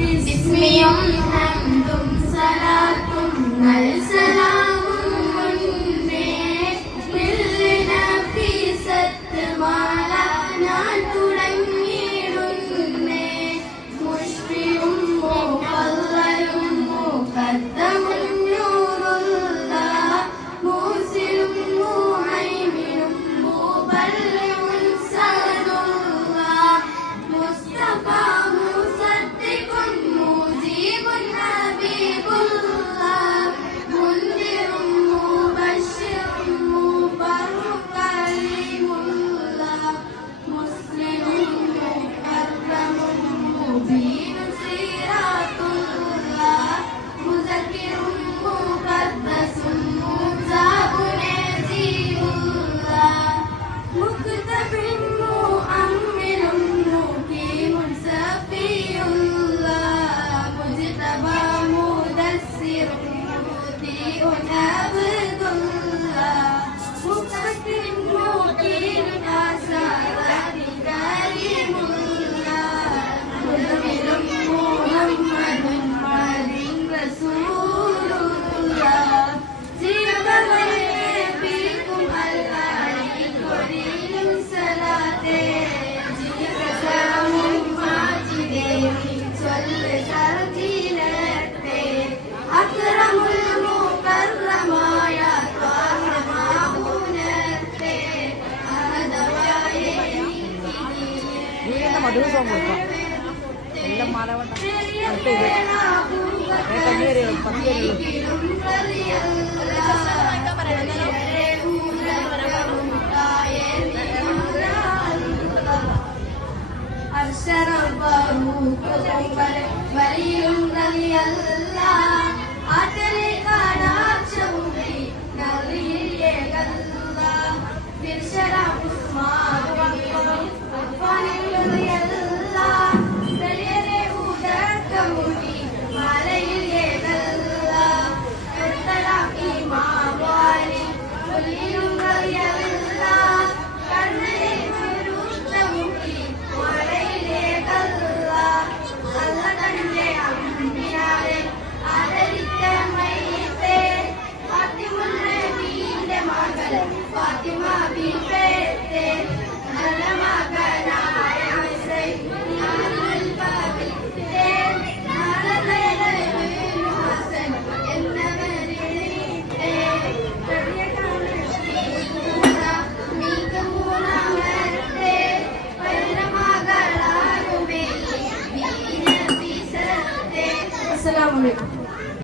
بسم يوم حمد صلاة السلام മധുര കൊടുക്കാം എല്ലാം മാല വേണ്ട അടുത്ത ഇത്. കഞ്ഞി വരെ പത്ത് വരെ ഫാത്തിമ 감사합니다.